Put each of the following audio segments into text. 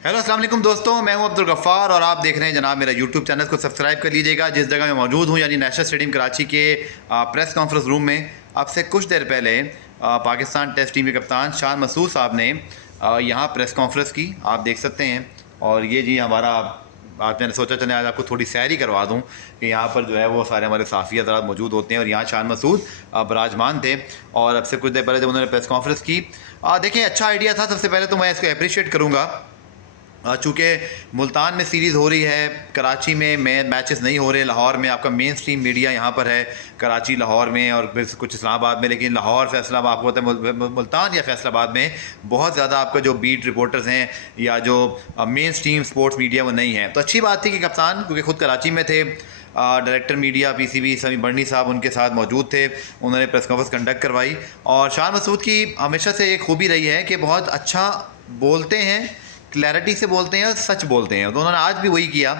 Hello अस्सलाम वालेकुम दोस्तों, मैं हूं अब्दुल गफ़ार और आप देख रहे हैं जनाब मेरा यूट्यूब चैनल को सब्सक्राइब कर लीजिएगा। जिस जगह मैं मौजूद हूं यानी नेशनल स्टेडियम कराची के प्रेस कॉन्फ्रेंस रूम में अब से कुछ देर पहले पाकिस्तान टेस्ट टीम के कप्तान शान मसूद साहब ने यहां प्रेस कॉन्फ्रेंस की, आप देख सकते हैं। और ये जी हमारा आज मैंने सोचा चले आज आपको थोड़ी सैर ही करवा दूं कि यहाँ पर जो है वो सारे हमारे साफ़ी हज़रात मौजूद होते हैं और यहाँ शान मसूद बराजमान थे और अब से कुछ देर पहले जब उन्होंने प्रेस कॉन्फ्रेंस की देखें अच्छा आइडिया था। सबसे पहले तो मैं इसको अप्रिशिएट करूँगा। चूँकि मुल्तान में सीरीज़ हो रही है, कराची में मैचेस नहीं हो रहे, लाहौर में आपका मेन स्ट्रीम मीडिया यहाँ पर है, कराची लाहौर में और फिर कुछ इस्लामाबाद में, लेकिन लाहौर फैसलाबाद आपको होता है मुल्तान या फैसलाबाद में बहुत ज़्यादा आपका जो बीट रिपोर्टर्स हैं या जो मेन स्ट्रीम स्पोर्ट्स मीडिया वो नहीं है। तो अच्छी बात थी कि कप्तान क्योंकि ख़ुद कराची में थे, डायरेक्टर मीडिया पीसीबी समी बर्नी साहब उनके साथ मौजूद थे, उन्होंने प्रेस कॉन्फ्रेंस कंडक्ट करवाई। और शान मसूद की हमेशा से एक खूबी रही है कि बहुत अच्छा बोलते हैं, क्लैरिटी से बोलते हैं और सच बोलते हैं। तो उन्होंने आज भी वही किया।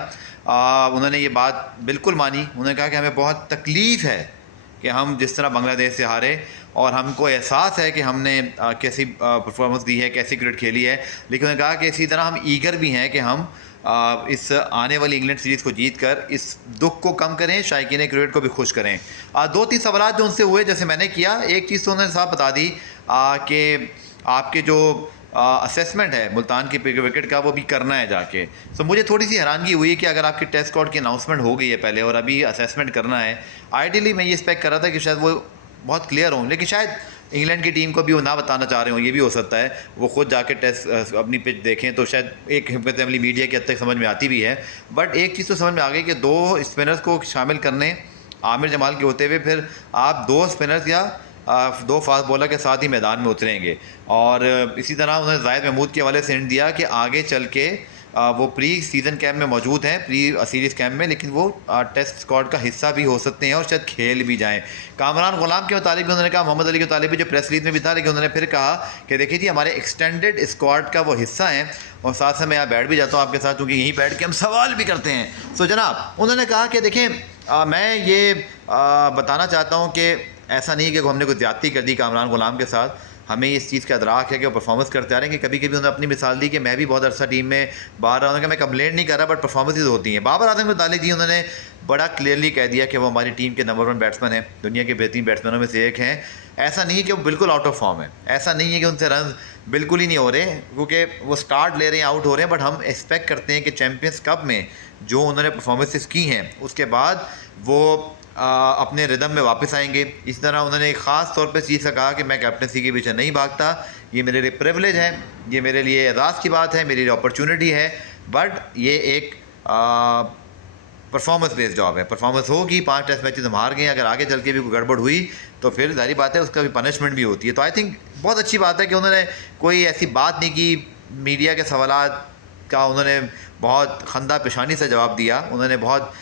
उन्होंने ये बात बिल्कुल मानी। उन्होंने कहा कि हमें बहुत तकलीफ़ है कि हम जिस तरह बांग्लादेश से हारे और हमको एहसास है कि हमने कैसी परफॉर्मेंस दी है, कैसी क्रिकेट खेली है, लेकिन उन्होंने कहा कि इसी तरह हम ईगर भी हैं कि हम इस आने वाली इंग्लैंड सीरीज़ को जीत कर इस दुख को कम करें, शायकीन क्रिकेट को भी खुश करें। दो तीन सवाल जो उनसे हुए जैसे मैंने किया, एक चीज़ तो उन्होंने साफ बता दी कि आपके जो असेसमेंट है मुल्तान की विकेट का वो भी करना है जाके। तो मुझे थोड़ी सी हैरानगी हुई कि अगर आपकी टेस्ट स्क्वाड की अनाउंसमेंट हो गई है पहले और अभी असेसमेंट करना है, आइडियली मैं ये एक्सपेक्ट कर रहा था कि शायद वो बहुत क्लियर हों, लेकिन शायद इंग्लैंड की टीम को भी वो ना बताना चाह रहे हों, ये भी हो सकता है। वो खुद जाके टेस्ट अपनी पिच देखें तो शायद एक हिम्मत अमली मीडिया की हद तक समझ में आती भी है। बट एक चीज़ तो समझ में आ गई कि दो स्पिनर्स को शामिल करने आमिर जमाल के होते हुए फिर आप दो स्पिनर्स या दो फास्ट बॉलर के साथ ही मैदान में उतरेंगे। और इसी तरह उन्होंने जाहिद महमूद के हवाले से हिंट दिया कि आगे चल के वो प्री सीज़न कैंप में मौजूद हैं, प्री सीरीज़ कैंप में, लेकिन वो टेस्ट स्क्वाड का हिस्सा भी हो सकते हैं और शायद खेल भी जाएं। कामरान गुलाम के मुताबिक भी उन्होंने कहा, मोहम्मद अली के मुताबिक भी जो प्रेस रिलीज में भी था, लेकिन उन्होंने फिर कहा कि देखिए जी हमारे एक्सटेंडेड स्क्वाड का वो हिस्सा हैं और साथ साथ मैं यहाँ बैठ भी जाता हूँ आपके साथ क्योंकि यहीं बैठ के हम सवाल भी करते हैं। सो जनाब उन्होंने कहा कि देखें मैं ये बताना चाहता हूँ कि ऐसा नहीं है कि हमने कोई ज़्यादती कर दी कामरान गुलाम के साथ। हमें इस चीज़ का अदराक है कि वो परफॉर्मेंस करते आ रहे हैं कि कभी कभी उन्होंने अपनी मिसाल दी कि मैं भी बहुत अरसा टीम में बाहर रहा हूँ, कि मैं कंप्लेंट नहीं कर रहा बट परफॉर्मेंसेज होती हैं। बाबर आजम के मुतालिक जी उन्होंने बड़ा क्लियरली कह दिया कि वो हमारी टीम के नंबर 1 बैट्समैन हैं, दुनिया के बेहतरीन बैट्समैनों में से एक हैं। ऐसा नहीं है कि वो बिल्कुल आउट ऑफ फॉर्म है, ऐसा नहीं है कि उनसे रन बिल्कुल ही नहीं हो रहे क्योंकि वो स्टार्ट ले रहे हैं, आउट हो रहे हैं, बट हम एक्सपेक्ट करते हैं कि चैम्पियंस कप में जो उन्होंने परफॉर्मेंसेस की हैं उसके बाद वो अपने रिदम में वापस आएंगे। इस तरह उन्होंने एक ख़ास तौर पे चीज़ कहा कि मैं कैप्टनसी के पीछे नहीं भागता, ये मेरे लिए प्रिविलेज है, ये मेरे लिए एजाज़ की बात है, मेरी लिए अपॉर्चुनिटी है, बट ये एक परफॉर्मेंस बेस्ड जॉब है। परफॉर्मेंस होगी, 5 टेस्ट मैचेस हम हार गए, अगर आगे चल के भी कोई गड़बड़ हुई तो फिर जाहिर बात है उसका भी पनिशमेंट भी होती है। तो आई थिंक बहुत अच्छी बात है कि उन्होंने कोई ऐसी बात नहीं की, मीडिया के सवालात का उन्होंने बहुत खंदा पेशानी से जवाब दिया। उन्होंने बहुत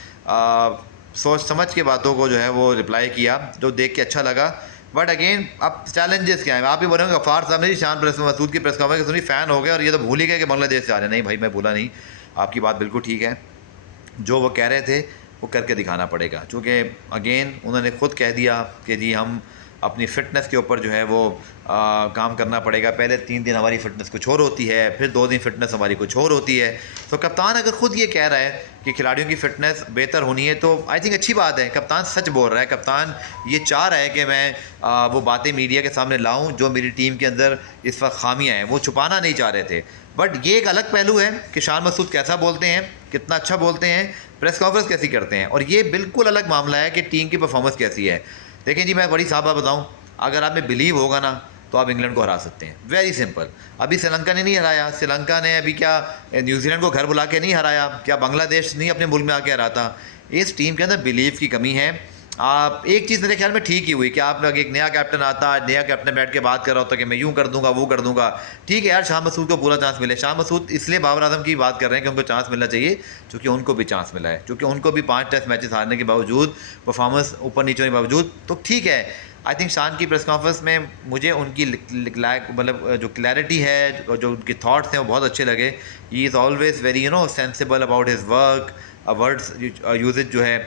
सोच समझ के बातों को जो है वो रिप्लाई किया, जो देख के अच्छा लगा। बट अगेन अब चैलेंजेस क्या है, आप ही बोलेंगे गफ़ार साहब ने शान प्रेस मसूद की प्रेस कॉन्फ्रेंस सुनी, फ़ैन हो गए और ये तो भूल ही गए कि बांग्लादेश से आ रहे हैं। नहीं भाई, मैं भूला नहीं, आपकी बात बिल्कुल ठीक है, जो वो कह रहे थे वो करके दिखाना पड़ेगा। चूँकि अगेन उन्होंने ख़ुद कह दिया कि जी हम अपनी फ़िटनेस के ऊपर जो है वो काम करना पड़ेगा। पहले 3 दिन हमारी फ़िटनेस कुछ और होती है, फिर 2 दिन फ़िटनेस हमारी कुछ और होती है। तो कप्तान अगर ख़ुद ये कह रहा है कि खिलाड़ियों की फ़िटनेस बेहतर होनी है तो आई थिंक अच्छी बात है। कप्तान सच बोल रहा है, कप्तान ये चाह रहा है कि मैं वो बातें मीडिया के सामने लाऊँ जो मेरी टीम के अंदर इस वक्त खामियाँ हैं, वो छुपाना नहीं चाह रहे थे। बट ये एक अलग पहलू है कि शान मसूद कैसा बोलते हैं, कितना अच्छा बोलते हैं, प्रेस कॉन्फ्रेंस कैसी करते हैं, और ये बिल्कुल अलग मामला है कि टीम की परफॉर्मेंस कैसी है। देखें जी, मैं बड़ी साफ बात बताऊँ, अगर आप में बिलीव होगा ना तो आप इंग्लैंड को हरा सकते हैं, वेरी सिंपल। अभी श्रीलंका ने नहीं हराया, श्रीलंका ने अभी क्या न्यूजीलैंड को घर बुला के नहीं हराया, क्या बांग्लादेश नहीं अपने मुल्क में आके हराता। इस टीम के अंदर बिलीव की कमी है। आप एक चीज़ मेरे ख्याल में ठीक ही हुई कि आप लोग एक नया कैप्टन आता, नया कैप्टन बैठ के बात कर रहा होता कि मैं यूँ कर दूंगा वो कर दूंगा। ठीक है यार, शाह मसूद को पूरा चांस मिले। शाह मसूद इसलिए बाबर आजम की बात कर रहे हैं कि उनको चांस मिलना चाहिए क्योंकि उनको भी चांस मिला है, क्योंकि उनको भी 5 टेस्ट मैचेस हारने के बावजूद, परफॉर्मेंस ऊपर नीचे होने के बावजूद, तो ठीक है। आई थिंक शान की प्रेस कॉन्फ्रेंस में मुझे उनकी मतलब जो क्लैरिटी है और जो उनके थाट्स हैं वो बहुत अच्छे लगे। He is always very sensible about his work, words usages जो है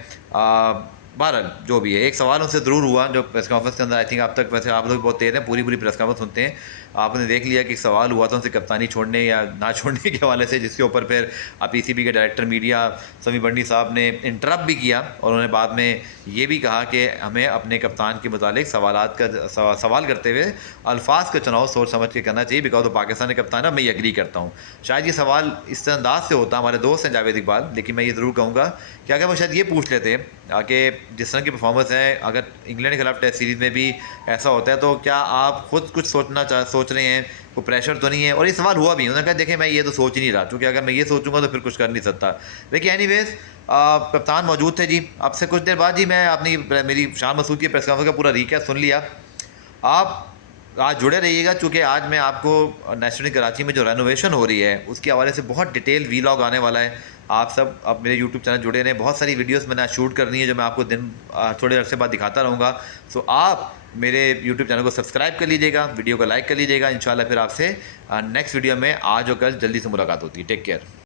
बहरहाल जो भी है, एक सवाल उनसे ज़रूर हुआ जो प्रेस कॉन्फ्रेंस के अंदर, आई थिंक आप तक वैसे आप लोग बहुत तेज़ हैं, पूरी प्रेस कॉन्फ्रेंस सुनते हैं। आपने देख लिया कि एक सवाल हुआ था उनसे कप्तानी छोड़ने या ना छोड़ने के हवाले से, जिसके ऊपर फिर पीसीबी के डायरेक्टर मीडिया समी बंडी साहब ने इंटरप्ट भी किया और उन्होंने बाद में ये भी कहा कि हमें अपने कप्तान के मुतालिक सवाल करते हुए अल्फाज का चुनाव सोच समझ के करना चाहिए, बिकॉज वो पाकिस्तानी कप्तान है। मैं ये एग्री करता हूँ। शायद ये सवाल इस अंदाज से होता, हमारे दोस्त हैं जावेद इकबाल, लेकिन मैं ये ज़रूर कहूँगा कि अगर वो शायद ये पूछ लेते कि जिस तरह की परफॉर्मेंस है, अगर इंग्लैंड के खिलाफ टेस्ट सीरीज़ में भी ऐसा होता है तो क्या आप खुद कुछ सोच रहे हैं, कोई प्रेशर तो नहीं है? और ये सवाल हुआ भी, उन्होंने कहा देखें मैं ये तो सोच ही नहीं रहा, क्योंकि अगर मैं ये सोचूंगा तो फिर कुछ कर नहीं सकता। देखिए एनीवेज कप्तान मौजूद थे जी। अब से कुछ देर बाद जी मैं अपनी मेरी शान मसूद की प्रेस कॉन्फ्रेंस का पूरा रीकैप सुन लिया। आप आज जुड़े रहिएगा, क्योंकि आज मैं आपको नेशनल कराची में जो रेनोवेशन हो रही है उसके हवाले से बहुत डिटेल वीलॉग आने वाला है। आप सब अब मेरे यूट्यूब चैनल जुड़े रहें, बहुत सारी वीडियोस मैंने शूट करनी है जो मैं आपको थोड़े अरसे बाद दिखाता रहूँगा। सो आप मेरे यूट्यूब चैनल को सब्सक्राइब कर लीजिएगा, वीडियो को लाइक कर लीजिएगा। इंशाल्लाह फिर आपसे नेक्स्ट वीडियो में आज और कल जल्दी से मुलाकात होती है। Take care.